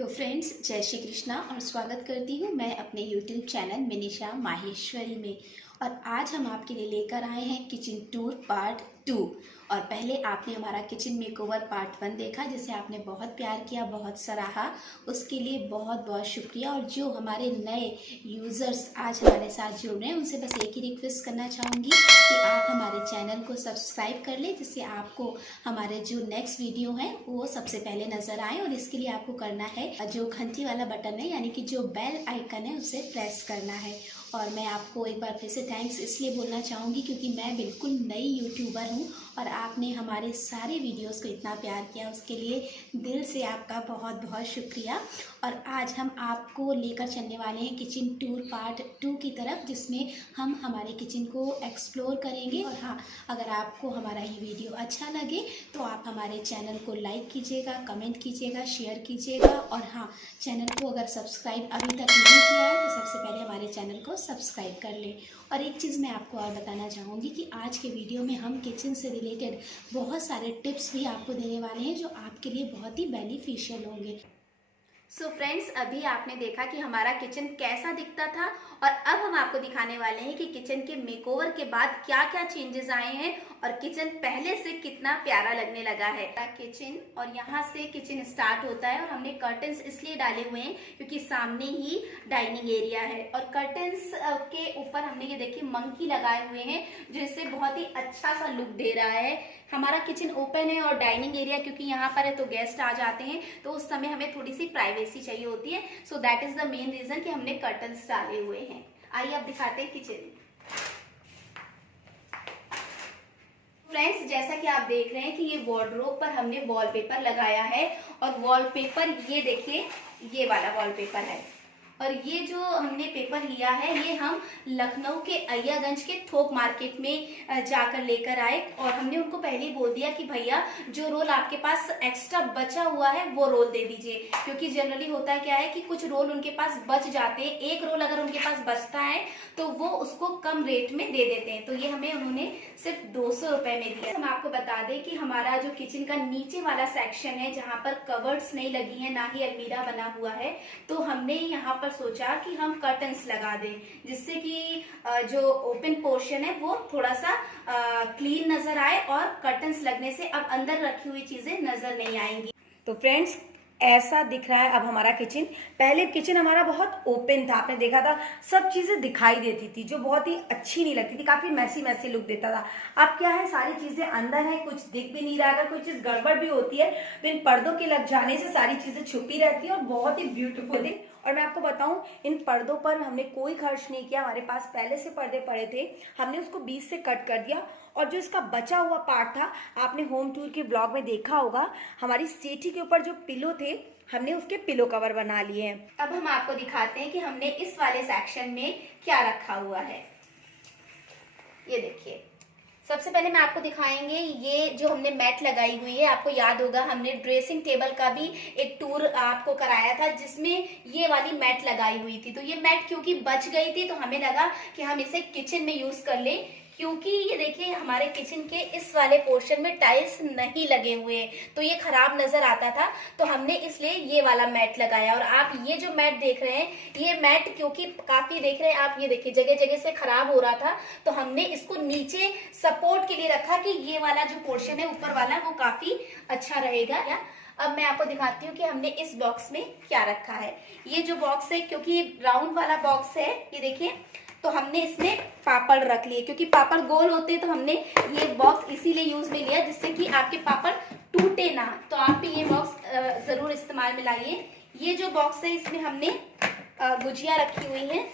Hello friends, जय श्री कृष्णा और स्वागत करती हूँ मैं अपने यूट्यूब चैनल मिनिशा माहेश्वरी में। और आज हम आपके लिए लेकर आए हैं किचन टूर पार्ट 2। और पहले आपने हमारा किचन मेकओवर पार्ट 1 देखा, जिसे आपने बहुत प्यार किया, बहुत सराहा, उसके लिए बहुत बहुत शुक्रिया। और जो हमारे नए यूज़र्स आज हमारे साथ जुड़ रहे हैं, उनसे बस एक ही रिक्वेस्ट करना चाहूँगी कि आप हमारे चैनल को सब्सक्राइब कर लें, जिससे आपको हमारे जो नेक्स्ट वीडियो हैं वो सबसे पहले नज़र आए। और इसके लिए आपको करना है जो घंटी वाला बटन है, यानी कि जो बेल आइकन है, उसे प्रेस करना है। और मैं आपको एक बार फिर से थैंक्स इसलिए बोलना चाहूँगी क्योंकि मैं बिल्कुल नई यूट्यूबर हूँ और आपने हमारे सारे वीडियोस को इतना प्यार किया, उसके लिए दिल से आपका बहुत बहुत शुक्रिया। और आज हम आपको लेकर चलने वाले हैं किचन टूर पार्ट 2 की तरफ, जिसमें हम हमारे किचन को एक्सप्लोर करेंगे। और हाँ, अगर आपको हमारा ये वीडियो अच्छा लगे तो आप हमारे चैनल को लाइक कीजिएगा, कमेंट कीजिएगा, शेयर कीजिएगा। और हाँ, चैनल को अगर सब्सक्राइब अभी तक नहीं किया है तो सबसे पहले हमारे चैनल को सब्सक्राइब कर लें। और एक चीज़ मैं आपको और बताना चाहूँगी कि आज के वीडियो में हम किचन से रिलेटेड बहुत सारे टिप्स भी आपको देने वाले हैं, जो आपके लिए बहुत ही बेनिफिशियल होंगे। सो फ्रेंड्स, अभी आपने देखा कि हमारा किचन कैसा दिखता था, और अब हम आपको दिखाने वाले हैं कि किचन के मेकओवर के बाद क्या क्या चेंजेस आए हैं और किचन पहले से कितना प्यारा लगने लगा है। किचन, और यहाँ से किचन स्टार्ट होता है। और हमने कर्टन्स इसलिए डाले हुए हैं क्योंकि सामने ही डाइनिंग एरिया है, और कर्टन्स के ऊपर हमने ये देखिए मंकी लगाए हुए हैं, जो इससे बहुत ही अच्छा सा लुक दे रहा है। हमारा किचन ओपन है और डाइनिंग एरिया क्योंकि यहाँ पर है तो गेस्ट आ जाते हैं, तो उस समय हमें थोड़ी सी प्राइवेसी चाहिए होती है। So that is the main reason कि हमने कर्टन्स डाले हुए हैं। आइए अब दिखाते हैं किचन। फ्रेंड्स, जैसा कि आप देख रहे हैं कि ये वार्डरोब पर हमने वॉलपेपर लगाया है, और वॉलपेपर ये देखिए, ये वाला वॉलपेपर है। और ये जो हमने पेपर लिया है, ये हम लखनऊ के अय्यागंज के थोक मार्केट में जाकर लेकर आए। और हमने उनको पहले ही बोल दिया कि भैया, जो रोल आपके पास एक्स्ट्रा बचा हुआ है वो रोल दे दीजिए, क्योंकि जनरली होता है क्या है कि कुछ रोल उनके पास बच जाते हैं। एक रोल अगर उनके पास बचता है तो वो उसको कम रेट में दे देते हैं। तो ये हमें उन्होंने सिर्फ 200 रुपए में दिया। हम आपको बता दें कि हमारा जो किचन का नीचे वाला सेक्शन है, जहाँ पर कवर्ड्स नहीं लगी है, ना ही अलमीरा बना हुआ है, तो हमने यहाँ पर सोचा कि हम कर्टन्स लगा दें, जिससे कि जो ओपन पोर्शन है वो थोड़ा सा क्लीन नजर आए, और कर्टन्स लगने से अब अंदर रखी हुई चीजें नजर नहीं आएंगी। तो फ्रेंड्स, ऐसा दिख रहा है अब हमारा किचन। पहले किचन हमारा बहुत ओपन था, आपने देखा था, सब चीजें दिखाई देती थी, जो बहुत ही अच्छी नहीं लगती थी, काफी मैसी मैसी लुक देता था। अब क्या है, सारी चीजें अंदर है, कुछ दिख भी नहीं रहा। अगर कोई चीज गड़बड़ भी होती है तो इन पर्दों के लग जाने से सारी चीजें छुपी रहती है और बहुत ही ब्यूटीफुल है। और मैं आपको बताऊं, इन पर्दों पर हमने कोई खर्च नहीं किया। हमारे पास पहले से पर्दे पड़े थे, हमने उसको 20 से कट कर दिया। और जो इसका बचा हुआ पार्ट था, आपने होम टूर के ब्लॉग में देखा होगा, हमारी सेठी के ऊपर जो पिलो थे, हमने उसके पिलो कवर बना लिए हैं। अब हम आपको दिखाते हैं कि हमने इस वाले सेक्शन में क्या रखा हुआ है। ये देखिए, सबसे पहले मैं आपको दिखाएंगे ये जो हमने मैट लगाई हुई है। आपको याद होगा, हमने ड्रेसिंग टेबल का भी एक टूर आपको कराया था, जिसमें ये वाली मैट लगाई हुई थी। तो ये मैट क्योंकि बच गई थी, तो हमें लगा कि हम इसे किचन में यूज कर लें, क्योंकि ये देखिए हमारे किचन के इस वाले पोर्शन में टाइल्स नहीं लगे हुए हैं, तो ये खराब नजर आता था, तो हमने इसलिए ये वाला मैट लगाया। और आप ये जो मैट देख रहे हैं, ये मैट क्योंकि काफी देख रहे हैं आप, ये देखिए जगह जगह से खराब हो रहा था, तो हमने इसको नीचे सपोर्ट के लिए रखा कि ये वाला जो पोर्शन है ऊपर वाला, वो काफी अच्छा रहेगा। अब मैं आपको दिखाती हूँ कि हमने इस बॉक्स में क्या रखा है। ये जो बॉक्स है, क्योंकि ये राउंड वाला बॉक्स है, ये देखिए, तो हमने इसमें पापड़ रख लिए, क्योंकि पापड़ गोल होते हैं, तो हमने ये बॉक्स इसीलिए यूज में लिया जिससे कि आपके पापड़ टूटे ना। तो आप भी ये बॉक्स जरूर इस्तेमाल में लाइए। ये जो बॉक्स है, इसमें हमने गुजिया रखी हुई है।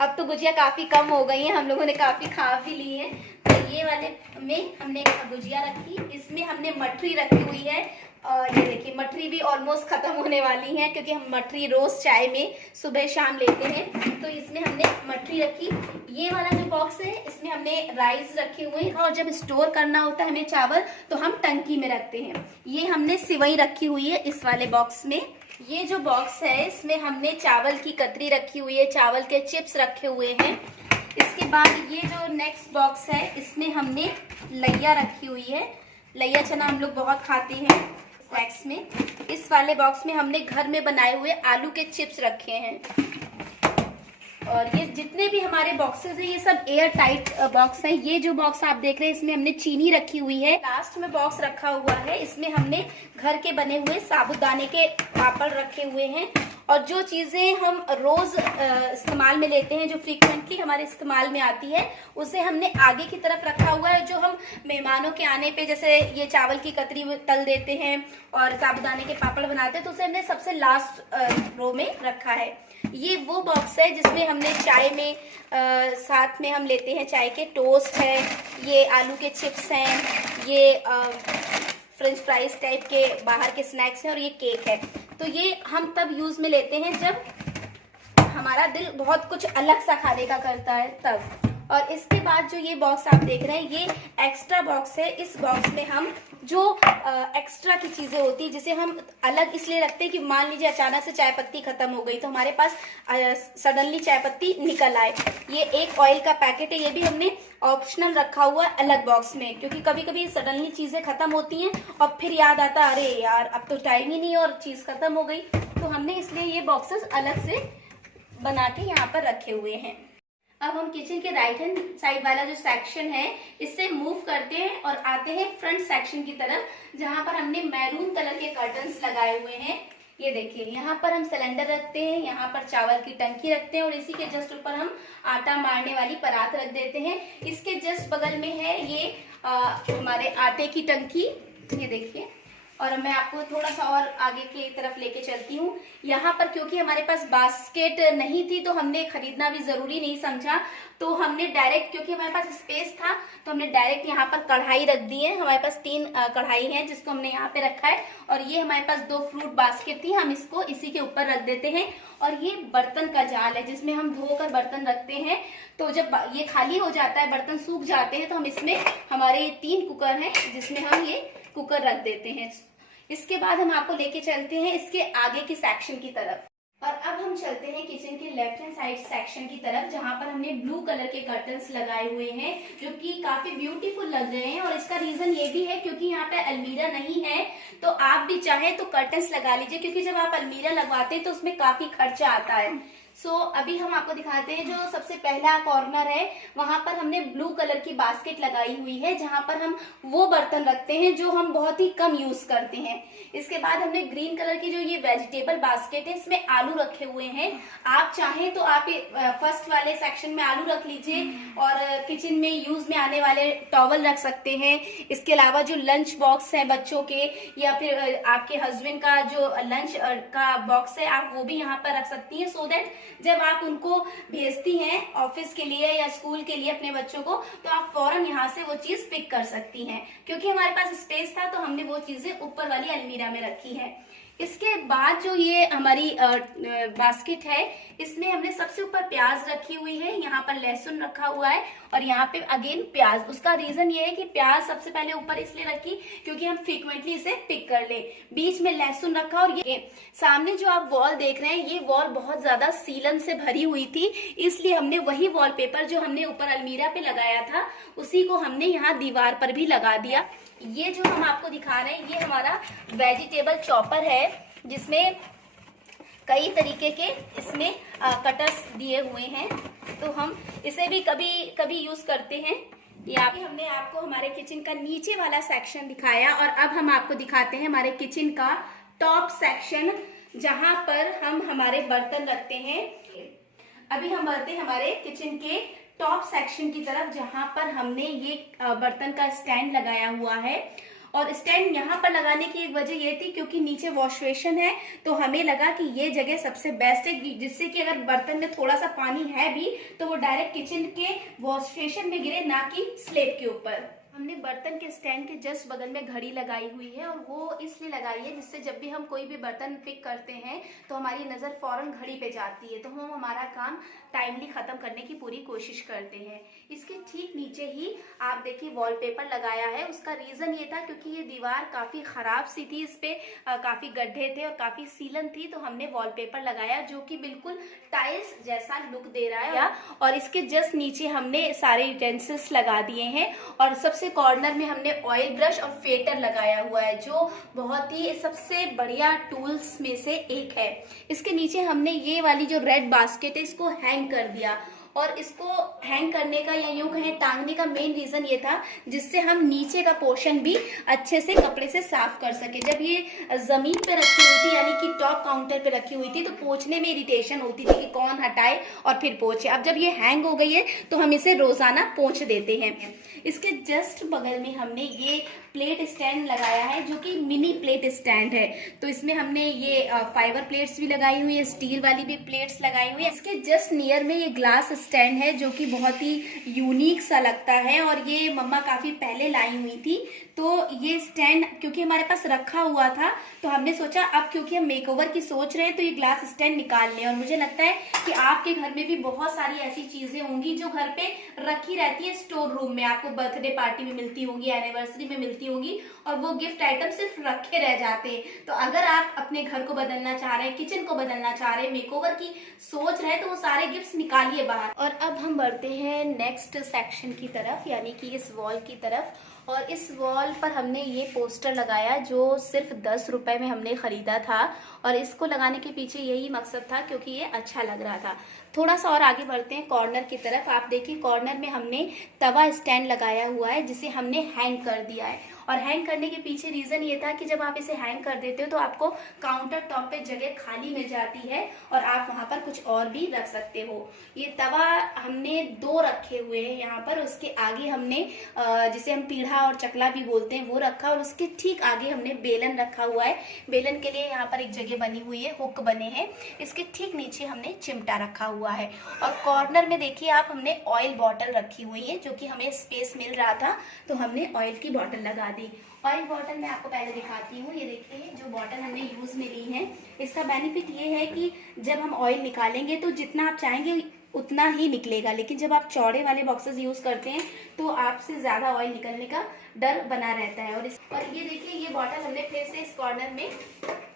अब तो गुजिया काफी कम हो गई है, हम लोगों ने काफी खा भी ली है। तो ये वाले में हमने गुजिया रखी, इसमें हमने मठरी रखी हुई है। और ये देखिए, मठरी भी ऑलमोस्ट खत्म होने वाली है, क्योंकि हम मठरी रोज चाय में सुबह शाम लेते हैं, तो इसमें हमने मठरी रखी। ये वाला जो बॉक्स है, इसमें हमने राइस रखे हुए हैं, और जब स्टोर करना होता है हमें चावल, तो हम टंकी में रखते हैं। ये हमने सिवई रखी हुई है इस वाले बॉक्स में। ये जो बॉक्स है, इसमें हमने चावल की कतरी रखी हुई है, चावल के चिप्स रखे हुए हैं। इसके बाद ये जो नेक्स्ट बॉक्स है, इसमें हमने लैया रखी हुई है। लैया चना हम लोग बहुत खाते हैं। बॉक्स में, इस वाले बॉक्स में हमने घर में बनाए हुए आलू के चिप्स रखे हैं। और ये जितने भी हमारे बॉक्सेस हैं ये सब एयर टाइट बॉक्स हैं। ये जो बॉक्स आप देख रहे हैं इसमें हमने चीनी रखी हुई है। लास्ट में बॉक्स रखा हुआ है, इसमें हमने घर के बने हुए साबूदाने के पापड़ रखे हुए हैं। और जो चीजें हम रोज इस्तेमाल में लेते हैं, जो फ्रीक्वेंटली हमारे इस्तेमाल में आती है, उसे हमने आगे की तरफ रखा हुआ है। जो हम मेहमानों के आने पे जैसे ये चावल की कतरी तल देते हैं और साबूदाने के पापड़ बनाते हैं, तो उसे हमने सबसे लास्ट रो में रखा है। ये वो बॉक्स है जिसमें हमने चाय में साथ में हम लेते हैं चाय के टोस्ट है, ये आलू के चिप्स हैं, ये फ्रेंच फ्राइज टाइप के बाहर के स्नैक्स हैं और ये केक है। तो ये हम तब यूज में लेते हैं जब हमारा दिल बहुत कुछ अलग सा खाने का करता है तब। और इसके बाद जो ये बॉक्स आप देख रहे हैं ये एक्स्ट्रा बॉक्स है। इस बॉक्स में हम जो एक्स्ट्रा की चीजें होती है जिसे हम अलग इसलिए रखते हैं कि मान लीजिए अचानक से चाय पत्ती खत्म हो गई तो हमारे पास सडनली चाय पत्ती निकल आए। ये एक ऑयल का पैकेट है, ये भी हमने ऑप्शनल रखा हुआ है अलग बॉक्स में, क्योंकि कभी कभी सडनली चीजें खत्म होती हैं और फिर याद आता अरे यार अब तो टाइम ही नहीं है और चीज खत्म हो गई, तो हमने इसलिए ये बॉक्सेस अलग से बना के यहाँ पर रखे हुए हैं। अब हम किचन के राइट हैंड साइड वाला जो सेक्शन है इससे मूव करते हैं और आते हैं फ्रंट सेक्शन की तरफ, जहां पर हमने मैरून कलर के कर्टन्स लगाए हुए हैं। ये देखिए यहाँ पर हम सिलेंडर रखते हैं, यहाँ पर चावल की टंकी रखते हैं और इसी के जस्ट ऊपर हम आटा मारने वाली परात रख देते हैं। इसके जस्ट बगल में है ये हमारे आटे की टंकी, ये देखिए। और मैं आपको थोड़ा सा और आगे की तरफ लेके चलती हूँ। यहाँ पर क्योंकि हमारे पास बास्केट नहीं थी तो हमने खरीदना भी जरूरी नहीं समझा, तो हमने डायरेक्ट, क्योंकि हमारे पास स्पेस था तो हमने डायरेक्ट यहाँ पर कढ़ाई रख दी है। हमारे पास 3 कढ़ाई है जिसको हमने यहाँ पे रखा है। और ये हमारे पास 2 फ्रूट बास्केट थी, हम इसको इसी के ऊपर रख देते हैं। और ये बर्तन का जाल है जिसमें हम धोकर बर्तन रखते हैं। तो जब ये खाली हो जाता है, बर्तन सूख जाते हैं, तो हम इसमें हमारे 3 कुकर हैं जिसमें हम ये कुकर रख देते हैं। इसके बाद हम आपको लेके चलते हैं इसके आगे की सेक्शन की तरफ। और अब हम चलते हैं किचन के लेफ्ट हैंड साइड सेक्शन की तरफ, जहां पर हमने ब्लू कलर के कर्टन्स लगाए हुए हैं जो कि काफी ब्यूटीफुल लग रहे हैं। और इसका रीजन ये भी है क्योंकि यहाँ पे अलमीरा नहीं है, तो आप भी चाहें तो कर्टन्स लगा लीजिए, क्योंकि जब आप अलमीरा लगवाते हैं तो उसमें काफी खर्चा आता है। अभी हम आपको दिखाते हैं जो सबसे पहला कॉर्नर है, वहां पर हमने ब्लू कलर की बास्केट लगाई हुई है जहां पर हम वो बर्तन रखते हैं जो हम बहुत ही कम यूज करते हैं। इसके बाद हमने ग्रीन कलर की जो ये वेजिटेबल बास्केट है, इसमें आलू रखे हुए हैं। आप चाहें तो आप फर्स्ट वाले सेक्शन में आलू रख लीजिए और किचन में यूज में आने वाले टॉवल रख सकते हैं। इसके अलावा जो लंच बॉक्स है बच्चों के या फिर आपके हस्बैंड का जो लंच का बॉक्स है, आप वो भी यहाँ पर रख सकती हैं, सो दैट जब आप उनको भेजती हैं ऑफिस के लिए या स्कूल के लिए अपने बच्चों को, तो आप फौरन यहाँ से वो चीज पिक कर सकती हैं। क्योंकि हमारे पास स्पेस था तो हमने वो चीजें ऊपर वाली अलमीरा में रखी है। इसके बाद जो ये हमारी बास्केट है, इसमें हमने सबसे ऊपर प्याज रखी हुई है, यहाँ पर लहसुन रखा हुआ है और यहाँ पे अगेन प्याज। उसका रीजन ये है कि प्याज सबसे पहले ऊपर इसलिए रखी क्योंकि हम फ्रीक्वेंटली इसे पिक कर ले। बीच में लहसुन रखा और ये सामने जो आप वॉल देख रहे हैं, ये वॉल बहुत ज्यादा सीलन से भरी हुई थी, इसलिए हमने वही वॉलपेपर जो हमने ऊपर अलमीरा पे लगाया था उसी को हमने यहाँ दीवार पर भी लगा दिया। ये जो हम आपको दिखा रहे हैं ये हमारा वेजिटेबल चॉपर है जिसमें कई तरीके के इसमें कटर्स दिए हुए हैं, तो हम इसे भी कभी कभी यूज करते हैं। ये हमने आपको हमारे किचन का नीचे वाला सेक्शन दिखाया और अब हम आपको दिखाते हैं हमारे किचन का टॉप सेक्शन, जहां पर हम हमारे बर्तन रखते हैं। अभी हम बढ़ते हैं हमारे किचन के टॉप सेक्शन की तरफ, जहां पर हमने ये बर्तन का स्टैंड लगाया हुआ है। और स्टैंड यहाँ पर लगाने की एक वजह ये थी क्योंकि नीचे वॉश बेसिन है, तो हमें लगा कि ये जगह सबसे बेस्ट है, जिससे कि अगर बर्तन में थोड़ा सा पानी है भी तो वो डायरेक्ट किचन के वॉश बेसिन में गिरे, ना कि स्लेब के ऊपर। हमने बर्तन के स्टैंड के जस्ट बगल में घड़ी लगाई हुई है और वो इसलिए लगाई है जिससे जब भी हम कोई भी बर्तन पिक करते हैं तो हमारी नज़र फौरन घड़ी पे जाती है, तो हम हमारा काम टाइमली ख़त्म करने की पूरी कोशिश करते हैं। इसके ठीक नीचे ही आप देखिए वॉलपेपर लगाया है। उसका रीज़न ये था क्योंकि ये दीवार काफ़ी ख़राब सी थी, इस पर काफ़ी गड्ढे थे और काफ़ी सीलन थी, तो हमने वॉलपेपर लगाया जो कि बिल्कुल टाइल्स जैसा लुक दे रहा है। और इसके जस्ट नीचे हमने सारे यूटेंसिल्स लगा दिए हैं। और सबसे से कॉर्नर में हमने ऑयल ब्रश और फेटर लगाया हुआ है, जो बहुत ही सबसे बढ़िया टूल्स में से एक है। इसके नीचे हमने ये वाली जो रेड बास्केट है इसको हैंग कर दिया, और इसको हैंग करने का या यूं कहें टांगने का मेन रीजन ये था जिससे हम नीचे का पोर्शन भी अच्छे से कपड़े से साफ कर सके। जब ये जमीन पे रखी हुई थी यानी कि टॉप काउंटर पे रखी हुई थी तो पोंछने में इरिटेशन होती थी कि कौन हटाए और फिर पोंछे। अब जब ये हैंग हो गई है तो हम इसे रोजाना पोंछ देते हैं। इसके जस्ट बगल में हमने ये प्लेट स्टैंड लगाया है जो कि मिनी प्लेट स्टैंड है। तो इसमें हमने ये फाइबर प्लेट्स भी लगाई हुई है, स्टील वाली भी प्लेट्स लगाई हुई है। इसके जस्ट नियर में ये ग्लास स्टैंड है जो कि बहुत ही यूनिक सा लगता है, और ये मम्मा काफी पहले लाई हुई थी। तो ये स्टैंड क्योंकि हमारे पास रखा हुआ था तो हमने सोचा अब क्योंकि हम मेकओवर की सोच रहे हैं तो ये ग्लास स्टैंड निकाल लें। और मुझे लगता है कि आपके घर में भी बहुत सारी ऐसी चीजें होंगी जो घर पे रखी रहती है स्टोर रूम में, आपको बर्थडे पार्टी में मिलती होंगी, एनिवर्सरी में मिलती होंगी, और वो गिफ्ट आइटम सिर्फ रखे रह जाते हैं। तो अगर आप अपने घर को बदलना चाह रहे हैं, किचन को बदलना चाह रहे हैं, मेकओवर की सोच रहे हैं, तो वो सारे गिफ्ट्स निकालिए बाहर। और अब हम बढ़ते हैं नेक्स्ट सेक्शन की तरफ, यानी कि इस वॉल की तरफ। और इस वॉल पर हमने ये पोस्टर लगाया जो सिर्फ 10 रुपए में हमने खरीदा था, और इसको लगाने के पीछे यही मकसद था क्योंकि ये अच्छा लग रहा था। थोड़ा सा और आगे बढ़ते हैं कॉर्नर की तरफ। आप देखिए कॉर्नर में हमने तवा स्टैंड लगाया हुआ है जिसे हमने हैंग कर दिया है। और हैंग करने के पीछे रीजन ये था कि जब आप इसे हैंग कर देते हो तो आपको काउंटर टॉप पे जगह खाली मिल जाती है और आप वहां पर कुछ और भी रख सकते हो। ये तवा हमने 2 रखे हुए हैं यहाँ पर। उसके आगे हमने जिसे हम पीढ़ा और चकला भी बोलते हैं वो रखा, और उसके ठीक आगे हमने बेलन रखा हुआ है। बेलन के लिए यहाँ पर एक जगह बनी हुई है, हुक बने हैं। इसके ठीक नीचे हमने चिमटा रखा हुआ है। और कॉर्नर में देखिए आप, हमने ऑयल बॉटल रखी हुई है जो कि हमें स्पेस मिल रहा था तो हमने ऑयल की बॉटल लगा दी। ऑयल बॉटल मैं आपको पहले दिखाती हूँ। ये देखिए जो बॉटल हमने यूज में ली है, इसका बेनिफिट ये है कि जब हम ऑयल निकालेंगे तो जितना आप चाहेंगे उतना ही निकलेगा, लेकिन जब आप चौड़े वाले बॉक्सेस यूज करते हैं तो आपसे ज्यादा ऑयल निकलने का डर बना रहता है। और ये देखिए ये बॉटल हमने फिर से इस कॉर्नर में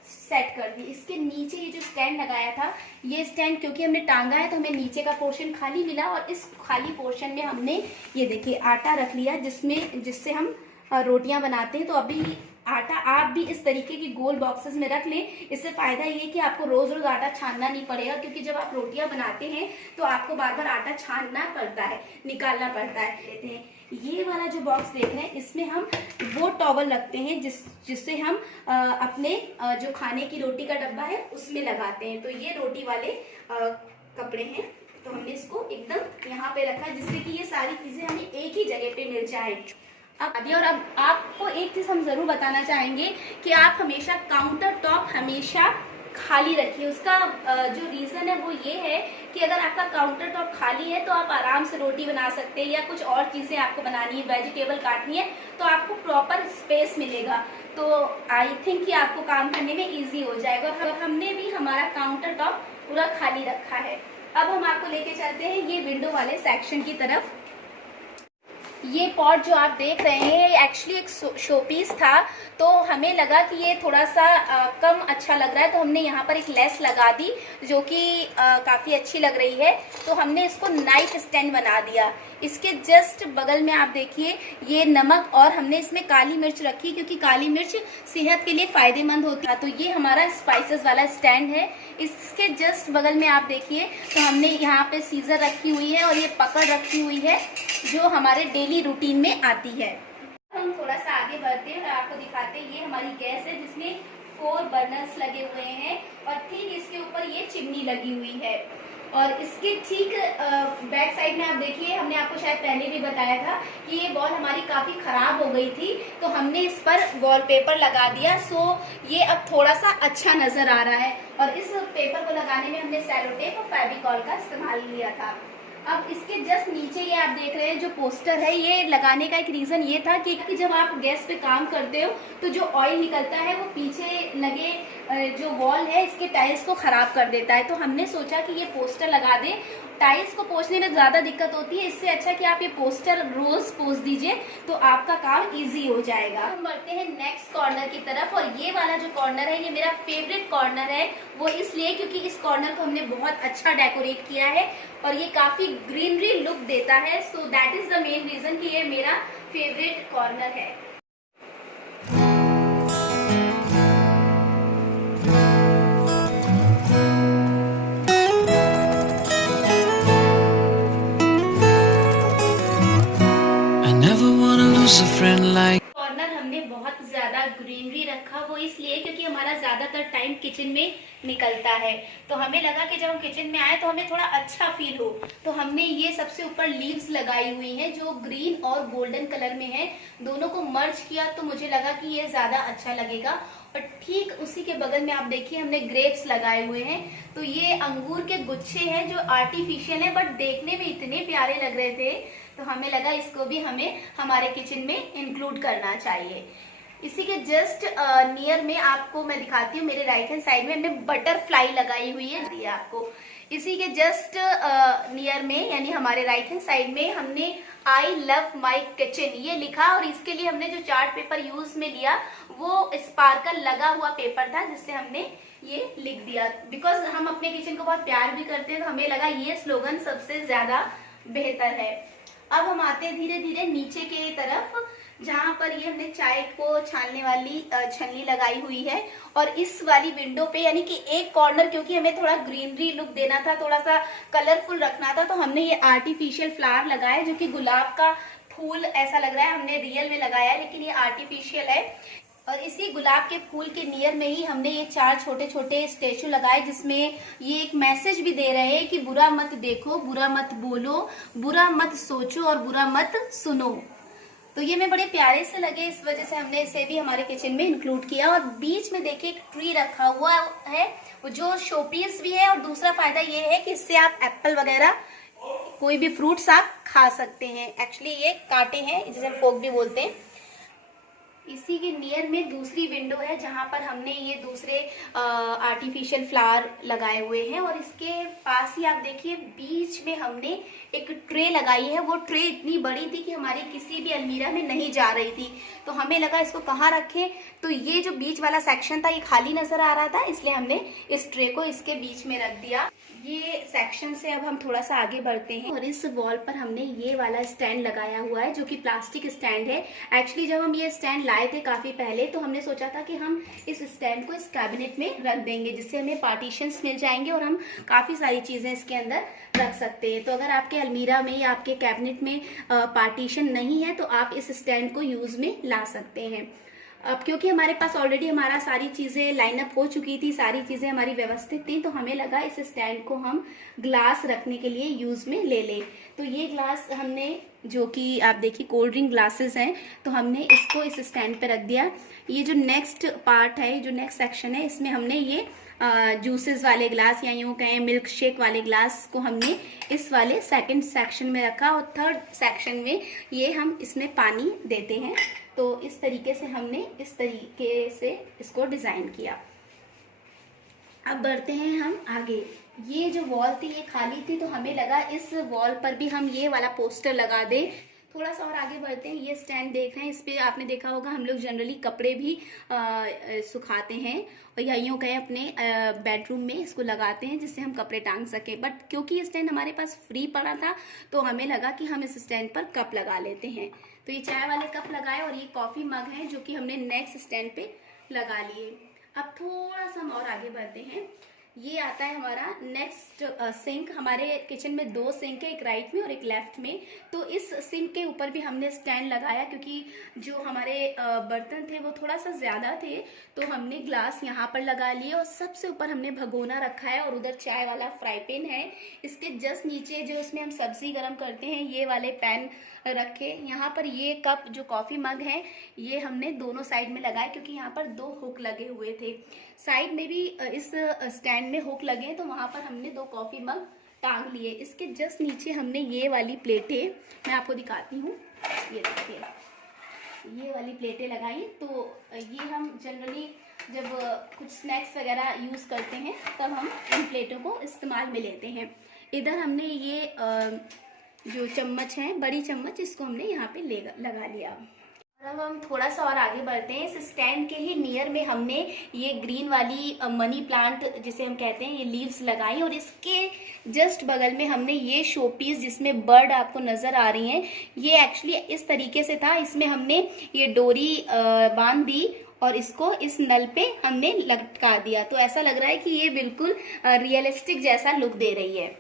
सेट कर दी। इसके नीचे ये जो स्टैंड लगाया था, ये स्टैंड क्योंकि हमने टांगा है तो हमें नीचे का पोर्शन खाली मिला, और इस खाली पोर्शन में हमने ये देखिए आटा रख लिया जिससे हम रोटियां बनाते हैं। तो अभी आटा आप भी इस तरीके की गोल बॉक्सेस में रख लें। इससे फायदा ये कि आपको रोज रोज आटा छानना नहीं पड़ेगा, क्योंकि जब आप रोटियां बनाते हैं तो आपको बार बार आटा छानना पड़ता है, निकालना पड़ता है। लेते हैं ये वाला जो बॉक्स देख रहे हैं, इसमें हम वो टॉवल रखते हैं जिससे हम अपने जो खाने की रोटी का डब्बा है उसमें लगाते हैं। तो ये रोटी वाले कपड़े हैं, तो हमने इसको एकदम यहाँ पे रखा जिससे कि ये सारी चीजें हमें एक ही जगह पे मिल जाए। अब आपको एक चीज हम जरूर बताना चाहेंगे कि आप हमेशा काउंटर टॉप हमेशा खाली रखिए। उसका जो रीजन है वो ये है कि अगर आपका काउंटर टॉप खाली है तो आप आराम से रोटी बना सकते हैं, या कुछ और चीजें आपको बनानी है, वेजिटेबल काटनी है, तो आपको प्रॉपर स्पेस मिलेगा। तो आई थिंक कि आपको काम करने में इजी हो जाएगा। और हमने भी हमारा काउंटर टॉप पूरा खाली रखा है। अब हम आपको लेके चलते हैं ये विंडो वाले सेक्शन की तरफ। ये पॉट जो आप देख रहे हैं एक्चुअली एक शो पीस था, तो हमें लगा कि ये थोड़ा सा कम अच्छा लग रहा है, तो हमने यहाँ पर एक लेस लगा दी जो कि काफ़ी अच्छी लग रही है। तो हमने इसको नाइट स्टैंड बना दिया। इसके जस्ट बगल में आप देखिए ये नमक, और हमने इसमें काली मिर्च रखी क्योंकि काली मिर्च सेहत के लिए फायदेमंद होती है। तो ये हमारा स्पाइसेस वाला स्टैंड है। इसके जस्ट बगल में आप देखिए तो हमने यहाँ पे सीजर रखी हुई है और ये पकड़ रखी हुई है जो हमारे डेली रूटीन में आती है। हम थोड़ा सा आगे बढ़ते हैं और आपको दिखाते हैं ये हमारी गैस है जिसमें 4 बर्नर्स लगे हुए हैं, और ठीक इसके ऊपर ये चिमनी लगी हुई है। और इसके ठीक बैक साइड में आप देखिए, हमने आपको शायद पहले भी बताया था कि ये वॉल हमारी काफी खराब हो गई थी, तो हमने इस पर वॉलपेपर लगा दिया। सो ये अब थोड़ा सा अच्छा नजर आ रहा है। और इस पेपर को लगाने में हमने सेलो टेप और फेविकॉल का इस्तेमाल किया था। अब इसके जस्ट नीचे ये आप देख रहे हैं जो पोस्टर है, ये लगाने का एक रीजन ये था कि जब आप गैस पे काम करते हो तो जो ऑयल निकलता है वो पीछे लगे जो वॉल है इसके टाइल्स को खराब कर देता है। तो हमने सोचा कि ये पोस्टर लगा दें। टाइल्स को पोंछने में ज्यादा दिक्कत होती है, इससे अच्छा कि आप ये पोस्टर रोज पोंछ दीजिए तो आपका काम इजी हो जाएगा। हम बढ़ते हैं नेक्स्ट कॉर्नर की तरफ, और ये वाला जो कॉर्नर है ये मेरा फेवरेट कॉर्नर है। वो इसलिए क्योंकि इस कॉर्नर को हमने बहुत अच्छा डेकोरेट किया है और ये काफी ग्रीनरी लुक देता है। So that is the main reason कि ये मेरा फेवरेट कॉर्नर है। I never wanna lose a friend like corner हमने बहुत ज्यादा ग्रीनरी रखा, वो इसलिए क्योंकि हमारा ज्यादातर टाइम किचन में निकलता है। तो हमें लगा कि जब हम किचन में आए तो हमें थोड़ा अच्छा फील हो, तो हमने ये सबसे ऊपर लीव्स लगाई हुई हैं जो ग्रीन और गोल्डन कलर में है। दोनों को मर्ज किया तो मुझे लगा कि ये ज्यादा अच्छा लगेगा। और ठीक उसी के बगल में आप देखिए हमने ग्रेप्स लगाए हुए हैं। तो ये अंगूर के गुच्छे हैं जो आर्टिफिशियल है, बट देखने में इतने प्यारे लग रहे थे, तो हमें लगा इसको भी हमें हमारे किचन में इंक्लूड करना चाहिए। इसी के जस्ट नियर में आपको मैं दिखाती हूँ, मेरे राइट हैंड साइड में हमने बटरफ्लाई लगाई हुई है दी आपको। इसी के जस्ट नियर में यानी हमारे राइट हैंड साइड में हमने आई लव माई किचन ये लिखा, और इसके लिए हमने जो चार्ट पेपर यूज में लिया वो स्पार्कल लगा हुआ पेपर था, जिससे हमने ये लिख दिया। बिकॉज हम अपने किचन को बहुत प्यार भी करते हैं, तो हमें लगा ये स्लोगन सबसे ज्यादा बेहतर है। अब हम आते हैं धीरे धीरे नीचे के तरफ, जहाँ पर ये हमने चाय को छानने वाली छन्नी लगाई हुई है। और इस वाली विंडो पे यानी कि एक कॉर्नर, क्योंकि हमें थोड़ा ग्रीनरी लुक देना था, थोड़ा सा कलरफुल रखना था, तो हमने ये आर्टिफिशियल फ्लावर लगाया जो कि गुलाब का फूल ऐसा लग रहा है। हमने रियल में लगाया है लेकिन ये आर्टिफिशियल है। और इसी गुलाब के फूल के नियर में ही हमने ये 4 छोटे छोटे स्टेचू लगाए, जिसमें ये एक मैसेज भी दे रहे हैं कि बुरा मत देखो, बुरा मत बोलो, बुरा मत सोचो और बुरा मत सुनो। तो ये हमें बड़े प्यारे से लगे, इस वजह से हमने इसे भी हमारे किचन में इंक्लूड किया। और बीच में देखिए एक ट्री रखा हुआ है जो शोपीस भी है, और दूसरा फायदा ये है कि इससे आप एप्पल वगैरह कोई भी फ्रूट्स आप खा सकते हैं। एक्चुअली ये कांटे हैं जिसे हम फोक भी बोलते हैं। इसी के नियर में दूसरी विंडो है जहां पर हमने ये दूसरे आर्टिफिशियल फ्लावर लगाए हुए हैं। और इसके पास ही आप देखिए बीच में हमने एक ट्रे लगाई है। वो ट्रे इतनी बड़ी थी कि हमारी किसी भी अलमीरा में नहीं जा रही थी, तो हमें लगा इसको कहाँ रखें। तो ये जो बीच वाला सेक्शन था ये खाली नजर आ रहा था, इसलिए हमने इस ट्रे को इसके बीच में रख दिया। ये सेक्शन से अब हम थोड़ा सा आगे बढ़ते हैं, और इस वॉल पर हमने ये वाला स्टैंड लगाया हुआ है जो कि प्लास्टिक स्टैंड है। एक्चुअली जब हम ये स्टैंड लाए थे काफी पहले, तो हमने सोचा था कि हम इस स्टैंड को इस कैबिनेट में रख देंगे, जिससे हमें पार्टीशंस मिल जाएंगे और हम काफी सारी चीजें इसके अंदर रख सकते हैं। तो अगर आपके अलमीरा में या आपके कैबिनेट में पार्टीशन नहीं है तो आप इस स्टैंड को यूज में ला सकते हैं। अब क्योंकि हमारे पास ऑलरेडी हमारा सारी चीज़ें लाइनअप हो चुकी थी, सारी चीज़ें हमारी व्यवस्थित थी, तो हमें लगा इस स्टैंड को हम ग्लास रखने के लिए यूज़ में ले लें। तो ये ग्लास हमने, जो कि आप देखिए कोल्ड ड्रिंक ग्लासेस हैं, तो हमने इसको इस स्टैंड पे रख दिया। ये जो नेक्स्ट पार्ट है, जो नेक्स्ट सेक्शन है, इसमें हमने ये जूसेस वाले ग्लास या यूँ कहें मिल्क शेक वाले ग्लास को हमने इस वाले सेकंड सेक्शन में रखा, और थर्ड सेक्शन में ये हम इसमें पानी देते हैं। तो इस तरीके से हमने इस तरीके से इसको डिज़ाइन किया। अब बढ़ते हैं हम आगे। ये जो वॉल थी ये खाली थी, तो हमें लगा इस वॉल पर भी हम ये वाला पोस्टर लगा दें। थोड़ा सा और आगे बढ़ते हैं। ये स्टैंड देख रहे हैं, इस पे आपने देखा होगा हम लोग जनरली कपड़े भी सुखाते हैं, और या यूँ कहें अपने बेडरूम में इसको लगाते हैं जिससे हम कपड़े टांग सकें। बट क्योंकि ये स्टैंड हमारे पास फ्री पड़ा था, तो हमें लगा कि हम इस स्टैंड पर कप लगा लेते हैं। तो ये चाय वाले कप लगाए, और ये कॉफ़ी मग हैं जो कि हमने नेक्स्ट स्टैंड पे लगा लिए। अब थोड़ा सा हम और आगे बढ़ते हैं। ये आता है हमारा नेक्स्ट सिंक। हमारे किचन में 2 सिंक है, एक राइट में और एक लेफ्ट में। तो इस सिंक के ऊपर भी हमने स्टैंड लगाया, क्योंकि जो हमारे बर्तन थे वो थोड़ा सा ज़्यादा थे, तो हमने ग्लास यहाँ पर लगा लिए। और सबसे ऊपर हमने भगोना रखा है, और उधर चाय वाला फ्राई पैन है। इसके जस्ट नीचे जो उसमें हम सब्जी गर्म करते हैं, ये वाले पैन रखे। यहाँ पर ये कप जो कॉफ़ी मग है ये हमने दोनों साइड में लगाए, क्योंकि यहाँ पर 2 हुक लगे हुए थे। साइड में भी इस स्टैंड में हुक लगे, तो वहाँ पर हमने 2 कॉफ़ी मग टांग लिए। इसके जस्ट नीचे हमने ये वाली प्लेटें, मैं आपको दिखाती हूँ, ये देखिए ये वाली प्लेटें लगाई। तो ये हम जनरली जब कुछ स्नैक्स वगैरह यूज़ करते हैं तब हम इन प्लेटों को इस्तेमाल में लेते हैं। इधर हमने ये जो चम्मच है, बड़ी चम्मच, इसको हमने यहाँ पे लगा लिया। अब हम थोड़ा सा और आगे बढ़ते हैं। इस स्टैंड के ही नियर में हमने ये ग्रीन वाली मनी प्लांट जिसे हम कहते हैं, ये लीव्स लगाई, और इसके जस्ट बगल में हमने ये शो पीस जिसमें बर्ड आपको नजर आ रही हैं, ये एक्चुअली इस तरीके से था। इसमें हमने ये डोरी बांध दी और इसको इस नल पे हमने लटका दिया, तो ऐसा लग रहा है कि ये बिल्कुल रियलिस्टिक जैसा लुक दे रही है।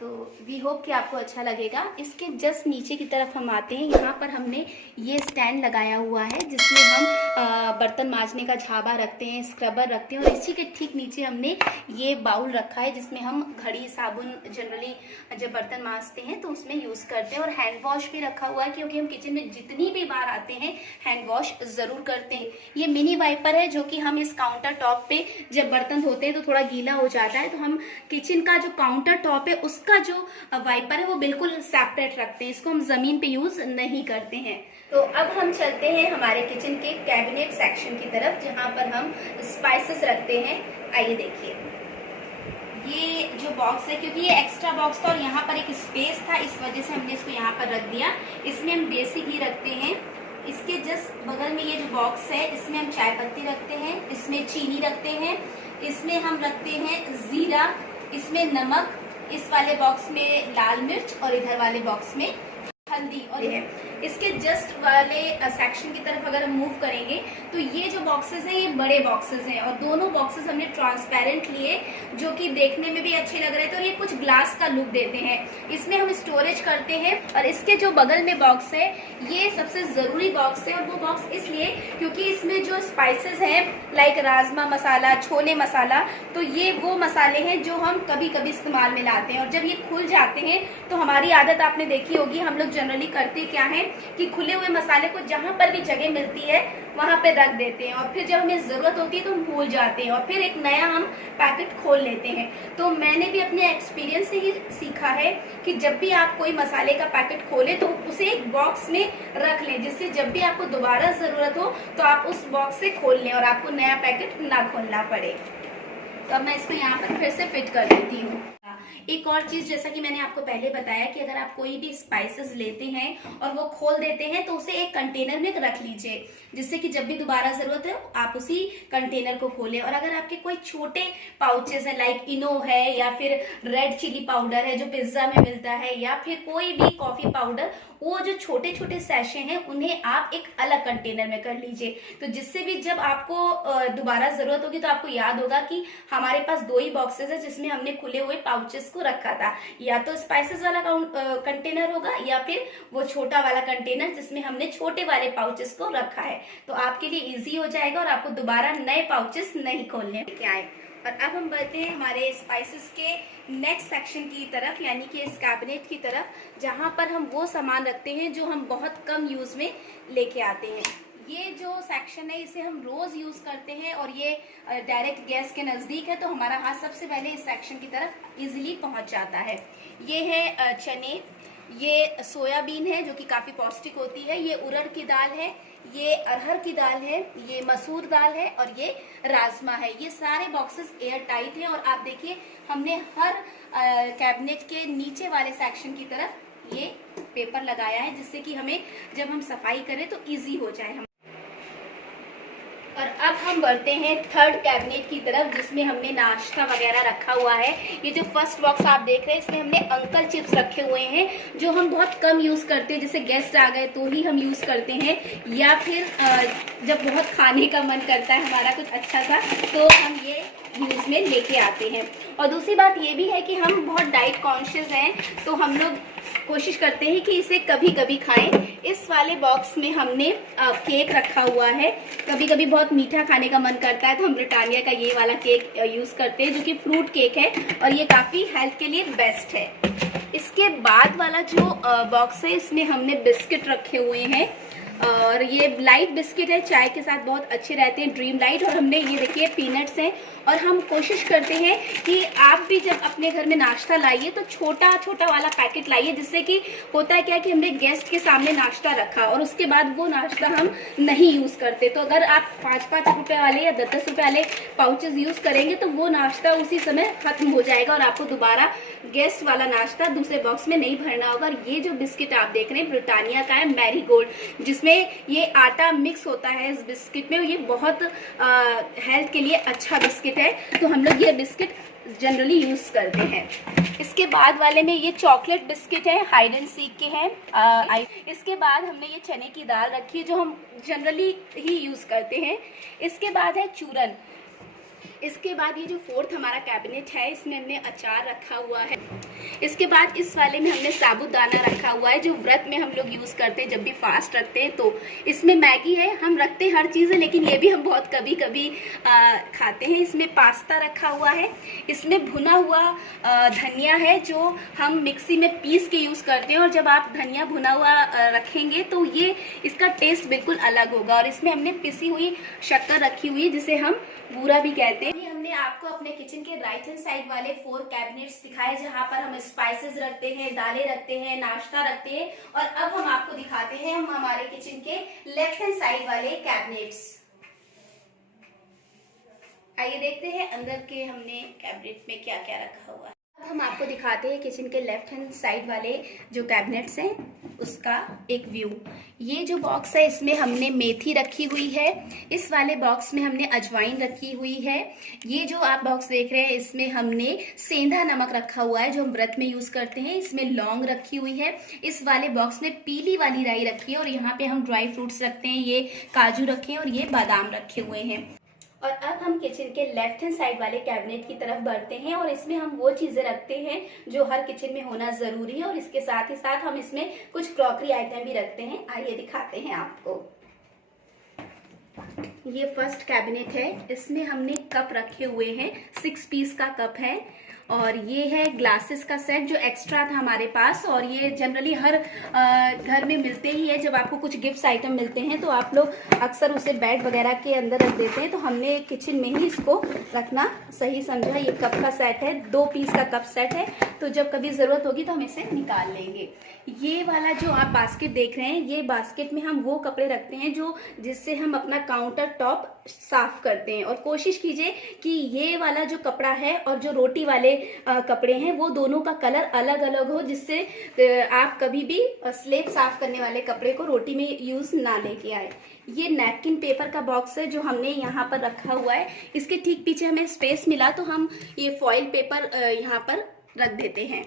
तो वी होप कि आपको अच्छा लगेगा। इसके जस्ट नीचे की तरफ हम आते हैं। यहाँ पर हमने ये स्टैंड लगाया हुआ है जिसमें हम बर्तन मांजने का झाबा रखते हैं, स्क्रबर रखते हैं, और इसी के ठीक नीचे हमने ये बाउल रखा है जिसमें हम घड़ी साबुन जनरली जब बर्तन मांजते हैं तो उसमें यूज़ करते हैं, और हैंड वॉश भी रखा हुआ है क्योंकि हम किचन में जितनी भी बार आते हैं हैंड वॉश ज़रूर करते हैं। ये मिनी वाइपर है जो कि हम इस काउंटर टॉप पे जब बर्तन धोते हैं तो थोड़ा गीला हो जाता है, तो हम किचन का जो काउंटर टॉप है उसका जो वाइपर है वो बिल्कुल सेपरेट रखते हैं, इसको हम जमीन पे यूज नहीं करते हैं। तो अब हम चलते हैं हमारे किचन के कैबिनेट सेक्शन की तरफ जहां पर हम स्पाइसेस रखते हैं। आइए देखिए, ये जो बॉक्स है, क्योंकि ये एक्स्ट्रा बॉक्स था और यहाँ पर एक स्पेस था, इस वजह से हमने इसको यहाँ पर रख दिया। इसमें हम देसी घी रखते हैं। इसके जस्ट बगल में ये जो बॉक्स है इसमें हम चाय पत्ती रखते हैं, इसमें चीनी रखते हैं, इसमें हम रखते हैं जीरा, इसमें नमक, इस वाले बॉक्स में लाल मिर्च, और इधर वाले बॉक्स में हल्दी। और इसके जस्ट वाले सेक्शन की तरफ अगर हम मूव करेंगे तो ये जो बॉक्सेस हैं ये बड़े बॉक्सेस हैं, और दोनों बॉक्सेस हमने ट्रांसपेरेंट लिए जो कि देखने में भी अच्छे लग रहे थे और ये कुछ ग्लास का लुक देते हैं। इसमें हम स्टोरेज करते हैं। और इसके जो बगल में बॉक्स है ये सबसे जरूरी बॉक्स है, और वो बॉक्स इसलिए क्योंकि इसमें जो स्पाइसेस हैं लाइक राजमा मसाला, छोले मसाला, तो ये वो मसाले हैं जो हम कभी कभी इस्तेमाल में लाते हैं, और जब ये खुल जाते हैं तो हमारी आदत आपने देखी होगी, हम लोग जनरली करते क्या है कि खुले हुए मसाले को जहां पर भी जगह मिलती है वहां पे रख देते हैं, और फिर जब हमें जरूरत होती है तो हम भूल जाते हैं और फिर एक नया हम पैकेट खोल लेते हैं। तो मैंने भी अपने एक्सपीरियंस से ही सीखा है कि जब भी आप कोई मसाले का पैकेट खोलें तो उसे एक बॉक्स में रख लें, जिससे जब भी आपको दोबारा जरूरत हो तो आप उस बॉक्स से खोल लें और आपको नया पैकेट ना खोलना पड़े। तो अब मैं इसको यहाँ पर फिर से फिट कर देती हूँ। एक और चीज, जैसा कि मैंने आपको पहले बताया कि अगर आप कोई भी स्पाइसेस लेते हैं और वो खोल देते हैं तो उसे एक कंटेनर में रख लीजिए, जिससे कि जब भी दोबारा जरूरत है आप उसी कंटेनर को खोलें। और अगर आपके कोई छोटे पाउचेस हैं लाइक इनो है या फिर रेड चिली पाउडर है जो पिज्जा में मिलता है, या फिर कोई भी कॉफी पाउडर, वो जो छोटे छोटे सैशे हैं उन्हें आप एक अलग कंटेनर में कर लीजिए, तो जिससे भी जब आपको दोबारा जरूरत होगी तो आपको याद होगा कि हमारे पास दो ही बॉक्सेस है जिसमें हमने खुले हुए पाउचेस को रखा था, या तो स्पाइसेस वाला कंटेनर होगा या फिर वो छोटा वाला कंटेनर जिसमें हमने छोटे वाले पाउचेस को रखा है। तो आपके लिए इजी हो जाएगा और आपको दोबारा नए पाउचेस नहीं खोलने के आए। और अब हम बढ़ते हैं हमारे स्पाइसेस के नेक्स्ट सेक्शन की तरफ, यानी कि इस कैबिनेट की तरफ, जहां पर हम वो सामान रखते हैं जो हम बहुत कम यूज में लेके आते हैं। ये जो सेक्शन है इसे हम रोज यूज करते हैं और ये डायरेक्ट गैस के नजदीक है, तो हमारा हाथ सबसे पहले इस सेक्शन की तरफ इजीली पहुंच जाता है। ये है चने, ये सोयाबीन है जो कि काफी पौष्टिक होती है, ये उड़द की दाल है, ये अरहर की दाल है, ये मसूर दाल है, और ये राजमा है। ये सारे बॉक्सेस एयर टाइट हैं, और आप देखिए हमने हर कैबिनेट के नीचे वाले सेक्शन की तरफ ये पेपर लगाया है, जिससे कि हमें जब हम सफाई करें तो इजी हो जाए। और अब हम बढ़ते हैं थर्ड कैबिनेट की तरफ, जिसमें हमने नाश्ता वगैरह रखा हुआ है। ये जो फर्स्ट बॉक्स आप देख रहे हैं इसमें हमने अंकल चिप्स रखे हुए हैं जो हम बहुत कम यूज़ करते हैं, जैसे गेस्ट आ गए तो ही हम यूज़ करते हैं, या फिर जब बहुत खाने का मन करता है हमारा कुछ अच्छा सा तो हम ये यूज़ में लेके आते हैं। और दूसरी बात ये भी है कि हम बहुत डाइट कॉन्शियस हैं, तो हम लोग कोशिश करते हैं कि इसे कभी कभी खाएं। इस वाले बॉक्स में हमने केक रखा हुआ है। कभी कभी बहुत मीठा खाने का मन करता है तो हम ब्रिटानिया का ये वाला केक यूज करते हैं जो कि फ्रूट केक है, और ये काफी हेल्थ के लिए बेस्ट है। इसके बाद वाला जो बॉक्स है इसमें हमने बिस्किट रखे हुए हैं, और ये लाइट बिस्किट है, चाय के साथ बहुत अच्छे रहते हैं, ड्रीम लाइट। और हमने ये देखिए पीनट्स हैं, और हम कोशिश करते हैं कि आप भी जब अपने घर में नाश्ता लाइए तो छोटा छोटा वाला पैकेट लाइए, जिससे कि होता है क्या कि हमने गेस्ट के सामने नाश्ता रखा और उसके बाद वो नाश्ता हम नहीं यूज़ करते, तो अगर आप 5-5 रुपये वाले या 10-10 रुपये वाले पाउचेस यूज़ करेंगे तो वो नाश्ता उसी समय खत्म हो जाएगा और आपको दोबारा गेस्ट वाला नाश्ता दूसरे बॉक्स में नहीं भरना होगा। और ये जो बिस्किट आप देख रहे हैं ब्रिटानिया का है, मैरी गोल्ड, जिसमें इसमें ये आटा मिक्स होता है इस बिस्किट में, ये बहुत हेल्थ के लिए अच्छा बिस्किट है, तो हम लोग ये बिस्किट जनरली यूज़ करते हैं। इसके बाद वाले में ये चॉकलेट बिस्किट है, हाइड एंड सीक के हैं। इसके बाद हमने ये चने की दाल रखी है जो हम जनरली ही यूज़ करते हैं। इसके बाद है चूरन। इसके बाद ये जो फोर्थ हमारा कैबिनेट है, इसमें हमने अचार रखा हुआ है। इसके बाद इस वाले में हमने साबूदाना रखा हुआ है जो व्रत में हम लोग यूज़ करते हैं, जब भी फास्ट रखते हैं तो। इसमें मैगी है, हम रखते हैं हर चीज़ है, लेकिन ये भी हम बहुत कभी कभी खाते हैं। इसमें पास्ता रखा हुआ है। इसमें भुना हुआ धनिया है जो हम मिक्सी में पीस के यूज़ करते हैं, और जब आप धनिया भुना हुआ रखेंगे तो ये इसका टेस्ट बिल्कुल अलग होगा। और इसमें हमने पिसी हुई शक्कर रखी हुई है जिसे हम बूरा भी कहते हैं। हमने आपको अपने किचन के राइट हैंड साइड वाले 4 कैबिनेट्स दिखाए जहां पर हम स्पाइसेस रखते हैं, दालें रखते हैं, नाश्ता रखते हैं। और अब हम आपको दिखाते हैं हम हमारे किचन के लेफ्ट हैंड साइड वाले कैबिनेट्स। आइए देखते हैं अंदर के हमने कैबिनेट में क्या क्या रखा हुआ है। अब हम आपको दिखाते हैं किचन के लेफ्ट हैंड साइड वाले जो कैबिनेट्स हैं उसका एक व्यू। ये जो बॉक्स है इसमें हमने मेथी रखी हुई है। इस वाले बॉक्स में हमने अजवाइन रखी हुई है। ये जो आप बॉक्स देख रहे हैं इसमें हमने सेंधा नमक रखा हुआ है जो हम व्रत में यूज करते हैं। इसमें लौंग रखी हुई है। इस वाले बॉक्स में पीली वाली राई रखी है, और यहाँ पे हम ड्राई फ्रूट्स रखते हैं। ये काजू रखे हैं और ये बादाम रखे हुए हैं। और अब हम किचन के लेफ्ट हैंड साइड वाले कैबिनेट की तरफ बढ़ते हैं, और इसमें हम वो चीजें रखते हैं जो हर किचन में होना जरूरी है, और इसके साथ ही साथ हम इसमें कुछ क्रॉकरी आइटम भी रखते हैं। आइए दिखाते हैं आपको। ये फर्स्ट कैबिनेट है, इसमें हमने कप रखे हुए हैं। 6 पीस का कप है, और ये है ग्लासेस का सेट जो एक्स्ट्रा था हमारे पास, और ये जनरली हर घर में मिलते ही है। जब आपको कुछ गिफ्ट्स आइटम मिलते हैं तो आप लोग अक्सर उसे बेड वगैरह के अंदर रख देते हैं, तो हमने किचन में ही इसको रखना सही समझा। ये कप का सेट है, 2 पीस का कप सेट है, तो जब कभी ज़रूरत होगी तो हम इसे निकाल लेंगे। ये वाला जो आप बास्केट देख रहे हैं, ये बास्केट में हम वो कपड़े रखते हैं जो जिससे हम अपना काउंटर टॉप साफ करते हैं। और कोशिश कीजिए कि ये वाला जो कपड़ा है और जो रोटी वाले कपड़े हैं वो दोनों का कलर अलग अलग हो, जिससे आप कभी भी स्लेब साफ करने वाले कपड़े को रोटी में यूज ना लेके आए। ये नैपकिन पेपर का बॉक्स है जो हमने यहाँ पर रखा हुआ है। इसके ठीक पीछे हमें स्पेस मिला तो हम ये फॉइल पेपर यहाँ पर रख देते हैं।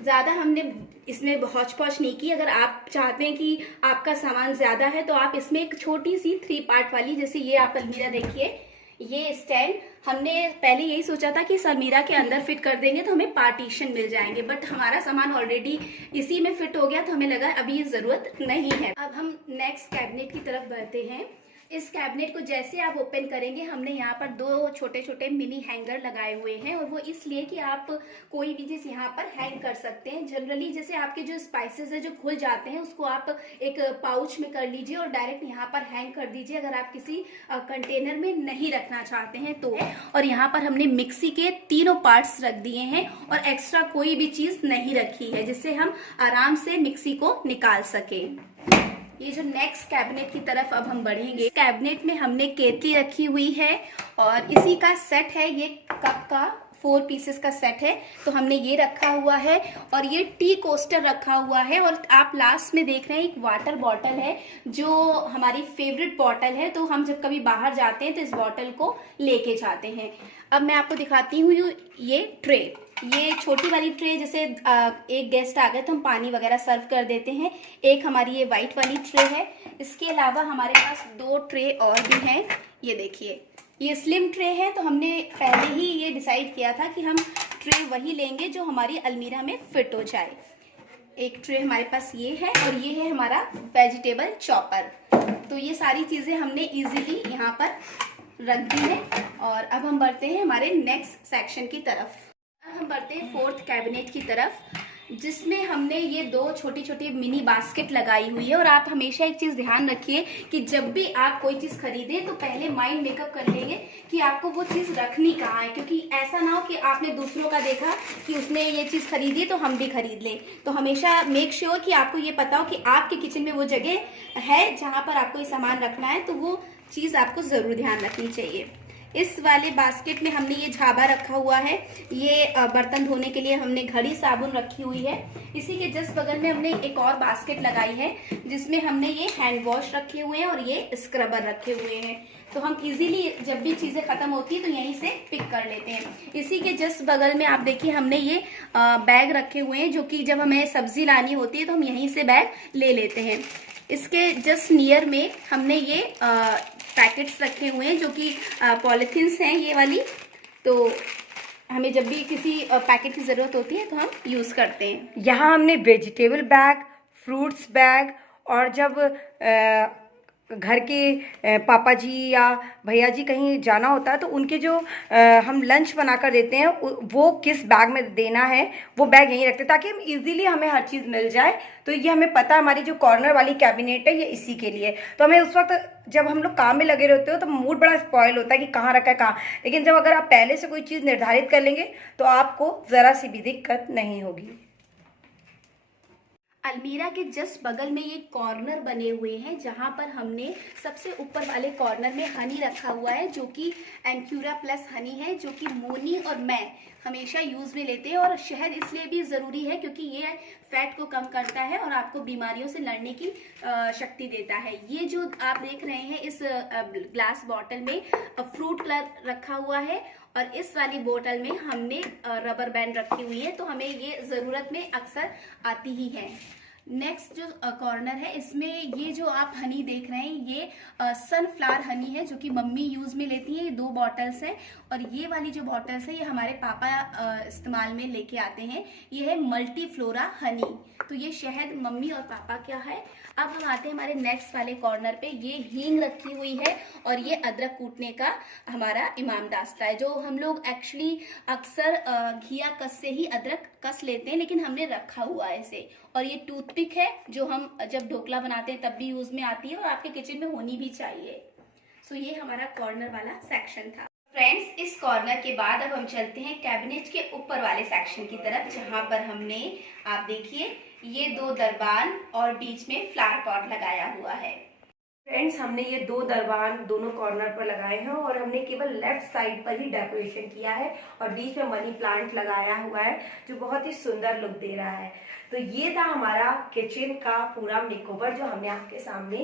ज़्यादा हमने इसमें हौच पौच नहीं की। अगर आप चाहते हैं कि आपका सामान ज़्यादा है तो आप इसमें एक छोटी सी 3 पार्ट वाली, जैसे ये आप अलमीरा देखिए, ये स्टैंड हमने पहले यही सोचा था कि इस अलमीरा के अंदर फिट कर देंगे तो हमें पार्टीशन मिल जाएंगे, बट हमारा सामान ऑलरेडी इसी में फिट हो गया तो हमें लगा अभी ये ज़रूरत नहीं है। अब हम नेक्स्ट कैबिनेट की तरफ बढ़ते हैं। इस कैबिनेट को जैसे आप ओपन करेंगे, हमने यहाँ पर 2 छोटे छोटे मिनी हैंगर लगाए हुए हैं, और वो इसलिए कि आप कोई भी चीज़ यहाँ पर हैंग कर सकते हैं। जनरली जैसे आपके जो स्पाइसेस है जो खुल जाते हैं उसको आप एक पाउच में कर लीजिए और डायरेक्ट यहाँ पर हैंग कर दीजिए, अगर आप किसी कंटेनर में नहीं रखना चाहते हैं तो। और यहाँ पर हमने मिक्सी के 3 पार्ट्स रख दिए हैं और एक्स्ट्रा कोई भी चीज़ नहीं रखी है, जिससे हम आराम से मिक्सी को निकाल सकें। ये जो नेक्स्ट कैबिनेट की तरफ अब हम बढ़ेंगे, इस कैबिनेट में हमने केतली रखी हुई है, और इसी का सेट है। ये कप का 4 पीसेस का सेट है, तो हमने ये रखा हुआ है। और ये टी कोस्टर रखा हुआ है, और आप लास्ट में देख रहे हैं एक वाटर बॉटल है जो हमारी फेवरेट बॉटल है, तो हम जब कभी बाहर जाते हैं तो इस बॉटल को लेके जाते हैं। अब मैं आपको दिखाती हूँ ये ट्रे। ये छोटी वाली ट्रे, जैसे एक गेस्ट आ गए तो हम पानी वगैरह सर्व कर देते हैं। एक हमारी ये वाइट वाली ट्रे है। इसके अलावा हमारे पास 2 ट्रे और भी हैं। ये देखिए, ये स्लिम ट्रे है, तो हमने पहले ही ये डिसाइड किया था कि हम ट्रे वही लेंगे जो हमारी अलमीरा में फिट हो जाए। एक ट्रे हमारे पास ये है, और ये है हमारा वेजिटेबल चॉपर। तो ये सारी चीज़ें हमने इजीली यहाँ पर रख दी है। और अब हम बढ़ते हैं हमारे नेक्स्ट सेक्शन की तरफ। अब हम बढ़ते हैं 4th कैबिनेट की तरफ, जिसमें हमने ये 2 छोटी छोटी मिनी बास्केट लगाई हुई है। और आप हमेशा एक चीज़ ध्यान रखिए कि जब भी आप कोई चीज़ खरीदें तो पहले माइंड मेकअप कर लेंगे कि आपको वो चीज़ रखनी कहाँ है, क्योंकि ऐसा ना हो कि आपने दूसरों का देखा कि उसने ये चीज़ खरीदी तो हम भी खरीद लें। तो हमेशा मेक श्योर कि आपको ये पता हो कि आपके किचन में वो जगह है जहाँ पर आपको ये सामान रखना है, तो वो चीज़ आपको ज़रूर ध्यान रखनी चाहिए। इस वाले बास्केट में हमने ये झाबा रखा हुआ है, ये बर्तन धोने के लिए हमने घड़ी साबुन रखी हुई है। इसी के जस्ट बगल में हमने एक और बास्केट लगाई है जिसमें हमने ये हैंड वॉश रखे हुए हैं और ये स्क्रबर रखे हुए हैं। तो हम इजीली जब भी चीज़ें ख़त्म होती है तो यहीं से पिक कर लेते हैं। इसी के जस्ट बगल में आप देखिए हमने ये बैग रखे हुए हैं जो कि जब हमें सब्जी लानी होती है तो हम यहीं से बैग ले लेते हैं। इसके जस्ट नियर में हमने ये पैकेट्स रखे हुए हैं जो कि पॉलीथीन्स हैं ये वाली, तो हमें जब भी किसी पैकेट की ज़रूरत होती है तो हम यूज़ करते हैं। यहाँ हमने वेजिटेबल बैग, फ्रूट्स बैग, और जब घर के पापा जी या भैया जी कहीं जाना होता है तो उनके जो हम लंच बनाकर देते हैं वो किस बैग में देना है वो बैग यहीं रखते हैं ताकि हम इजीली हमें हर चीज़ मिल जाए। तो ये हमें पता है हमारी जो कॉर्नर वाली कैबिनेट है ये इसी के लिए। तो हमें उस वक्त जब हम लोग काम में लगे रहते हो तो मूड बड़ा स्पॉइल होता है कि कहाँ रखा है कहाँ, लेकिन जब अगर आप पहले से कोई चीज़ निर्धारित कर लेंगे तो आपको ज़रा सी भी दिक्कत नहीं होगी। अलमीरा के जस्ट बगल में ये कॉर्नर बने हुए हैं जहाँ पर हमने सबसे ऊपर वाले कॉर्नर में हनी रखा हुआ है जो कि एंक्यूरा प्लस हनी है, जो कि मोनी और मैं हमेशा यूज़ में लेते हैं। और शहद इसलिए भी ज़रूरी है क्योंकि ये फैट को कम करता है और आपको बीमारियों से लड़ने की शक्ति देता है। ये जो आप देख रहे हैं इस ग्लास बॉटल में फ्रूट कलर रखा हुआ है और इस वाली बोतल में हमने रबर बैंड रखी हुई है, तो हमें ये ज़रूरत में अक्सर आती ही है। नेक्स्ट जो कॉर्नर है इसमें ये जो आप हनी देख रहे हैं ये सनफ्लावर हनी है जो कि मम्मी यूज़ में लेती हैं। ये 2 बॉटल्स हैं और ये वाली जो बॉटल्स है ये हमारे पापा इस्तेमाल में लेके आते हैं। ये है मल्टी फ्लोरा हनी। तो ये शहद मम्मी और पापा क्या है। अब हम आते हैं हमारे नेक्स्ट वाले कॉर्नर पे। ये हींग रखी हुई है और ये अदरक कूटने का हमारा इमाम दास्ता है जो हम लोग एक्चुअली अक्सर घिया कस से ही अदरक कस लेते हैं, लेकिन हमने रखा हुआ है इसे। और ये टूथपिक है जो हम जब ढोकला बनाते हैं तब भी यूज में आती है और आपके किचन में होनी भी चाहिए। सो ये हमारा कॉर्नर वाला सेक्शन था। फ्रेंड्स, इस कॉर्नर के बाद अब हम चलते हैं कैबिनेट के ऊपर वाले सेक्शन की तरफ जहां पर हमने आप देखिए ये 2 दरबान और बीच में फ्लावर पॉट लगाया हुआ है। फ्रेंड्स, हमने ये 2 दरबान दोनों कॉर्नर पर लगाए हैं और हमने केवल लेफ्ट साइड पर ही डेकोरेशन किया है और बीच में मनी प्लांट लगाया हुआ है जो बहुत ही सुंदर लुक दे रहा है। तो ये था हमारा किचन का पूरा मेकओवर जो हमने आपके सामने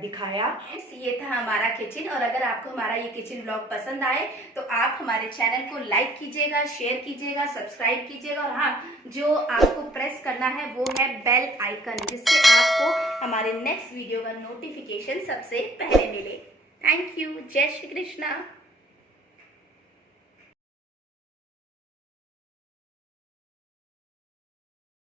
दिखाया। ये था हमारा किचन और अगर आपको हमारा ये किचन ब्लॉग पसंद आए तो आप हमारे चैनल को लाइक कीजिएगा, शेयर कीजिएगा, सब्सक्राइब कीजिएगा और हाँ, जो आपको प्रेस करना है वो है बेल आइकन, जिससे आपको हमारे नेक्स्ट वीडियो का नोटिफिकेशन सबसे पहले मिले। Thank you. जय श्री कृष्णा।